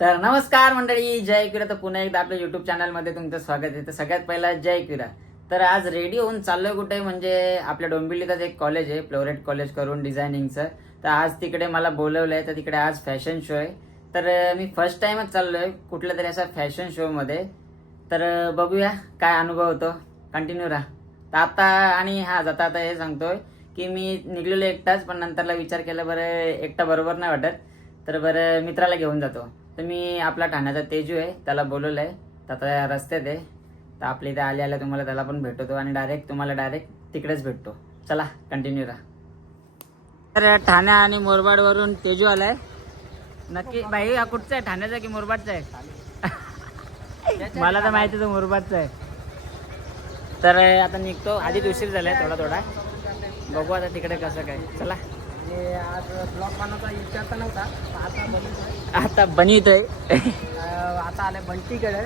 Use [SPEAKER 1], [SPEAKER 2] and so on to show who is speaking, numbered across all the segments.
[SPEAKER 1] तर नमस्कार मंडळी जय किरा तर पुन्हा एकदा आपल्या युट्यूब चॅनलमध्ये तुमचं स्वागत आहे. तर सगळ्यात पहिला जय किरा तर आज रेडी होऊन चाललोय कुठे? म्हणजे आपल्या डोंबिवलीतच एक कॉलेज आहे फ्लोरेट कॉलेज करून डिझायनिंगचं तर आज तिकडे मला बोलवलं आहे तर तिकडे आज फॅशन शो आहे. तर मी फर्स्ट टाइमच चाललोय कुठल्या तरी असा फॅशन शोमध्ये तर बघूया काय अनुभव होतो. कंटिन्यू राहा. तर आता आणि हा जाता आता हे सांगतोय की मी निघलेलो एकटाच पण नंतरला विचार केला बरं एकटा बरोबर नाही वाटत. तर बरं मित्राला घेऊन जातो. तर मी आपला ठाण्याचा तेजू आहे त्याला बोलवलं आहे तर आता रस्त्यात आहे. तर आपल्या इथे आले आल्या तुम्हाला त्याला पण भेटवतो आणि डायरेक्ट तुम्हाला डायरेक्ट तिकडेच भेटतो. चला कंटिन्यू राहा. तर ठाणे आणि मोरबाडवरून तेजू आलाय. नक्की भाई हा कुठचा आहे? ठाण्याचा की मुरबाडचा आहे? मला तर माहिती तो मुरबाडचा आहे. तर आता निघतो. आधी उशीर झालाय थोडा थोडा बघू आता तिकडे कसं काय. चला.
[SPEAKER 2] हे आज ब्लॉग बनवता विचार तर नव्हता आता बनवतोय.
[SPEAKER 1] आता
[SPEAKER 2] अं, आता आले बंटीकडे.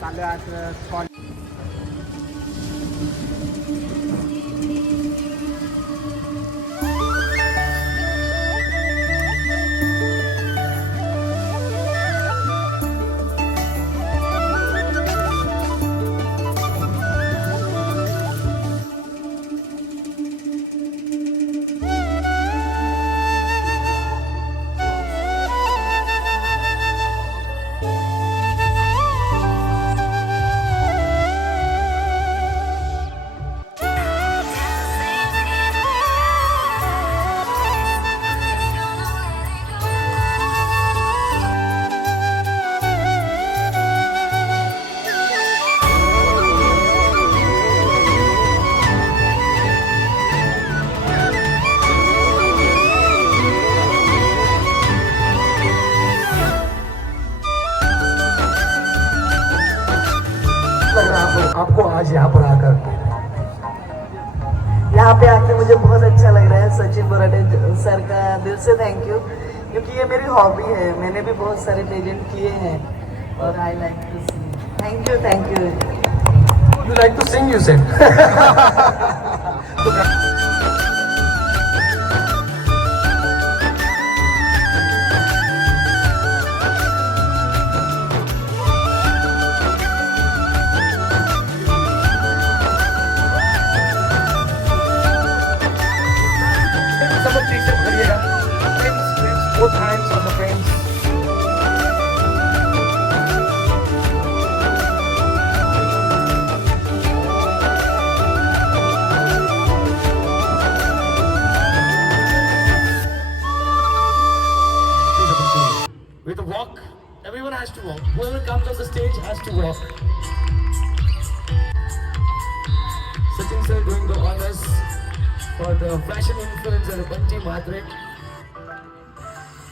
[SPEAKER 2] चालू आहे आज स्पॉट
[SPEAKER 3] आज यहाँ पर आकर।
[SPEAKER 4] यहाँ पे आके मुझे बहुत अच्छा लग रहा है, सचिन बोराटे सर का दिल से थैंक यू क्योंकि ये मेरी हॉबी है। मैंने भी बहुत सारे पेजेंट किए हैं, और I like to see thank you thank you
[SPEAKER 3] you like to sing you said to walk. Sachin sir doing the honors for the fashion influencer Banti Matre.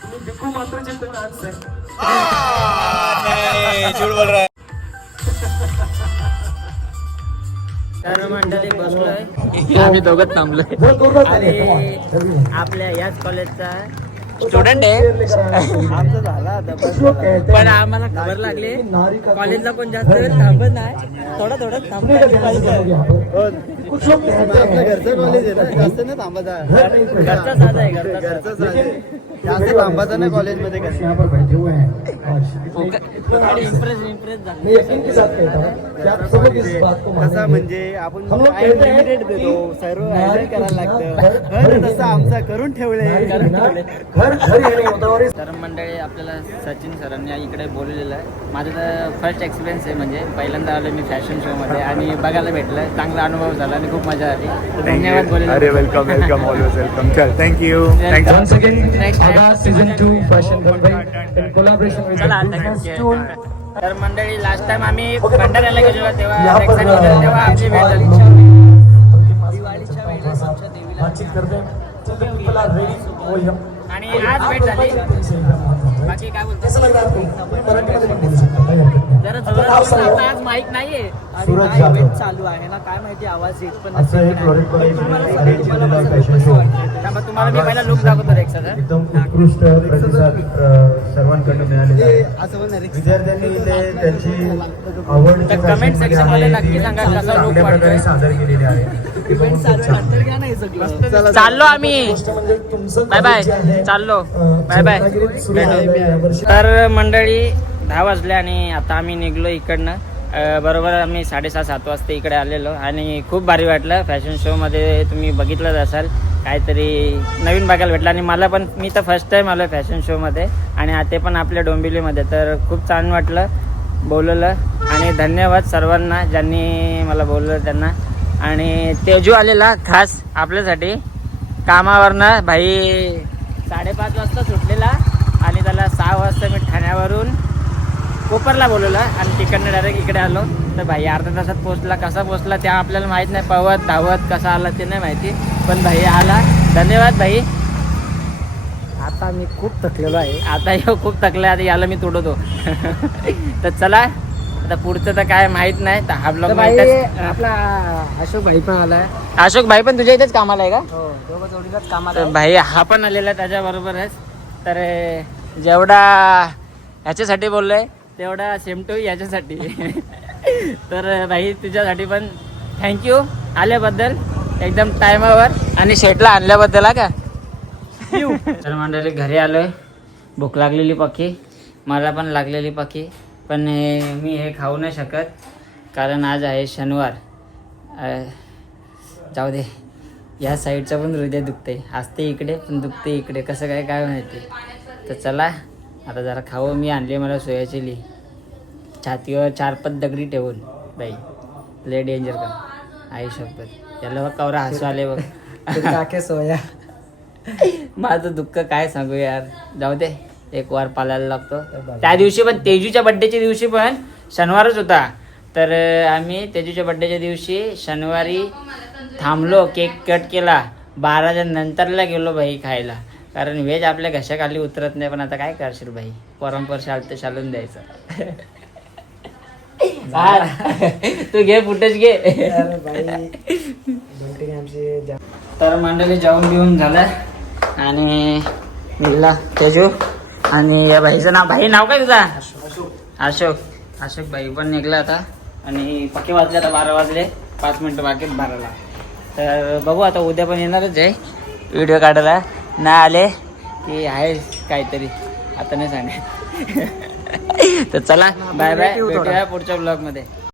[SPEAKER 3] तुम्ही बिकू मात्रेचे कोण आन्सर
[SPEAKER 1] तर मंडळी बसलोय आम्ही दोघं थांबलोय आणि आपल्या याच कॉलेजचा स्टुडंट आहे.
[SPEAKER 2] आमचं झाला आता
[SPEAKER 1] पण आम्हाला खबर लागली. कॉलेजला कोण जास्त वेळ थांबत नाही. थोडं थोडं थांबत
[SPEAKER 3] कुछ लोग कहते
[SPEAKER 2] घरचं कॉलेज आहे ना, जास्त नाही थांबायचा.
[SPEAKER 1] घरचा साधा आहे घरचा साधा.
[SPEAKER 2] घरचं आहे. जास्त थांबायचं नाही कॉलेजमध्ये
[SPEAKER 3] बस यहाँ पर बैठे हुए हैं। आज
[SPEAKER 1] आणि इम्प्रेस इम्प्रेस झाले.
[SPEAKER 3] मैं यकीन के साथ कहता हूँ कि आप सब लोग इस बात को
[SPEAKER 2] कसं
[SPEAKER 3] मानेंगे
[SPEAKER 2] म्हणजे आपण
[SPEAKER 3] हैं
[SPEAKER 2] लिमिटेड देतो सर्व हँडल करायला लागतं.
[SPEAKER 3] घर-
[SPEAKER 2] तसं आमचा करून ठेवले
[SPEAKER 1] तर मंडळी आपल्याला सचिन सरांनी इकडे बोललेलं आहे. माझं तर फर्स्ट एक्सपिरियन्स आहे म्हणजे पहिल्यांदा आलो मी फॅशन शोमध्ये आणि बघायला भेटलं चांगला अनुभव झाला. आणि खूप मज़ा आली तो धन्यवाद बोले
[SPEAKER 5] अरे वेलकम वेलकम ऑलवेज वेलकम चल
[SPEAKER 3] thank you
[SPEAKER 1] thank once
[SPEAKER 3] again season 2
[SPEAKER 1] fashion
[SPEAKER 3] Bambai
[SPEAKER 1] in
[SPEAKER 3] collaboration with
[SPEAKER 1] तर मंडळी लास्ट टाइम आम्ही भंडाऱ्याला गेलो तेव्हा तेव्हा आमची भेट झाली.
[SPEAKER 3] दिवाळीच्या वेळेस आमच्या
[SPEAKER 1] देवीला आज भेट झाली. बाकी काय बोलतो. जरा जोरात. आता माईक नाहीये.
[SPEAKER 2] काय चालू आहे ना काय माहिती आवाज येत पण
[SPEAKER 3] असं फ्लोरेट कॉलेज अरेंज केलेला फॅशन शो
[SPEAKER 1] त्यामुळे तुम्हाला मी पहिला लुक दाखवतो रेक्साचा
[SPEAKER 3] एकदम उत्कृष्ट प्रतिसाद अ, सर्वांकडून
[SPEAKER 2] नाही
[SPEAKER 3] विद्यार्थ्यांनी इथे त्यांची आवड
[SPEAKER 1] comment section मध्ये नक्की सांगा कसा वाटतोय.
[SPEAKER 3] सादर केलेली आहे.
[SPEAKER 1] चाललो आम्ही.
[SPEAKER 3] म्हणजे
[SPEAKER 1] बाय बाय.
[SPEAKER 3] college जे आहे,
[SPEAKER 1] चाललो. Bye bye. तर मंडळी दहा वाजले आणि आता आम्ही निघलो इकडनं. बरोबर आम्ही साडेसहा सात वाजता इकडे आलेलो आणि खूप भारी वाटलं. फॅशन शोमध्ये तुम्ही बघितलंच असाल. काहीतरी नवीन बघायला भेटलं. आणि मला पण मी तर फर्स्ट टाईम आलो फॅशन शोमध्ये आणि ते पण आपल्या डोंबिवलीमध्ये. तर खूप छान वाटलं बोलवलं आणि धन्यवाद सर्वांना ज्यांनी मला बोलवलं त्यांना. आणि तेजू आलेला खास आपल्यासाठी. कामावरनं भाई साडेपाच वाजता सुटलेला आणि त्याला सहा वाजता मी ठाण्यावरून कोपरला बोलवलं आणि तिकडनं डायरेक्ट इकडे आलो. तर भाई अर्ध्या तासात पोचला कसा पोचला ते आपल्याला माहीत नाही. पवत धावत कसा आला ते नाही माहिती. पण भाई आला. धन्यवाद भाई.
[SPEAKER 2] आता मी खूप थकलेलो आहे.
[SPEAKER 1] आता खूप थकला आता याला मी तोडवतो तर चला आता पुढचं तर काय माहीत नाही तर हा
[SPEAKER 2] तर
[SPEAKER 1] ब्लॉग
[SPEAKER 2] भाई आपला अशोक भाई पण आलाय.
[SPEAKER 1] अशोक भाई पण तुझ्या इथेच कामाला आहे का?
[SPEAKER 2] हो दोघं जोडीलाच कामाला
[SPEAKER 1] तर
[SPEAKER 2] आहे.
[SPEAKER 1] भाई हा पण आलेला आहे त्याच्याबरोबरच तर अं, जेवढा ह्याच्यासाठी बोललोय तेवढा सेम टू याच्यासाठी. तर अं, भाई तुझ्यासाठी पण थँक्यू आल्याबद्दल एकदम टायमावर आणि शेटला आणल्याबद्दल हा का? तर मंडळी घरी आलोय. भूक लागलेली पक्की मला पण लागलेली पक्की. पण अं, मी हे खाऊ नाही शकत कारण आज आहे शनिवार. जाऊ दे. या साईडचं पण हृदय दुखते असते इकडे पण दुखते इकडे. कसं काय काय माहिती? तर चला आता जरा खावं मी आणली मला सोया चिली छातीवर चार पाच दगडी ठेवून. बाई लय डेंजर का आई शपथ. याला बघ कवरा हसू आले बघ.
[SPEAKER 2] काके सोया.
[SPEAKER 1] माझं दुःख काय सांगू यार. जाऊ दे. एक वार पालायला लागतो. त्या दिवशी पण तेजूच्या बड्डेच्या दिवशी पण शनिवारच होता. तर आम्ही तेजूच्या बड्डेच्या दिवशी शनिवारी थांबलो केक कट केला. बाराच्या नंतरला गेलो भाई खायला. कारण व्हेज आपल्या घशाखाली उतरत नाही पण आता काय करशील भाई? परंपर शालते शालून द्यायचं. तू घे फुटेज घे. तर मंडळी जेवण बिवून झालं. आणि तेजू. आणि या भाईचं नाव भाई नाव काय तुझा? अशोक. अशोक. भाई पण निघला आता. आणि पक्के वाजले आता बारा वाजले. पाच मिनटं बाकी बाराला. तर बघू आता उद्या पण येणारच आहे. व्हिडिओ काढायला. नाही आले की आहे काहीतरी. आता नाही सांगत. तर चला बाय बाय भेटूया पुढच्या ब्लॉगमध्ये